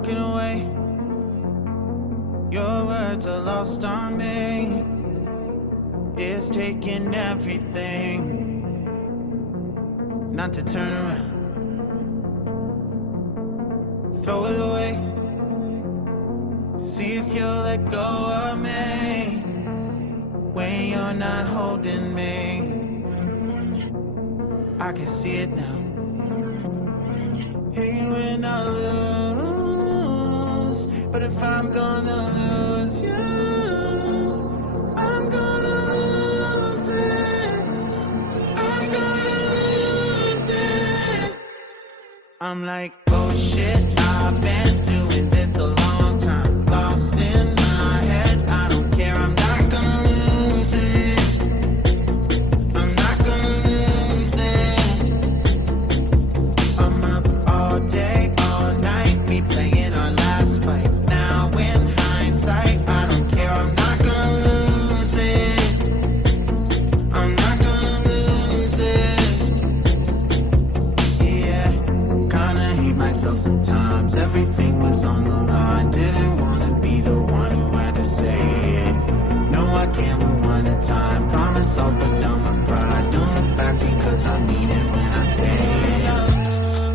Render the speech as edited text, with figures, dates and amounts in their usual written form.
walking away. Your words are lost on me. It's taking everything not to turn around. Throw it away. See if you'll let go of me when you're not holding me. I can see it now. Hey, when I lose, but if I'm gonna lose you, I'm gonna lose it. I'm gonna lose it. I'm like, oh shit, I've been doing this a long time. Lost in my head, I don't care, I'm not gonna lose it. I'm not gonna lose it. I'm up all day, all night, we playing our last fight. Now in hindsight, I don't care, I'm not gonna lose it. I'm not gonna lose this. Yeah, kinda hate myself sometimes. Everything was on the line. Didn't wanna be the one who had to say it. No, I can't rewind the time. Promise I'll put down my pride. Don't look back because I mean it when I say it.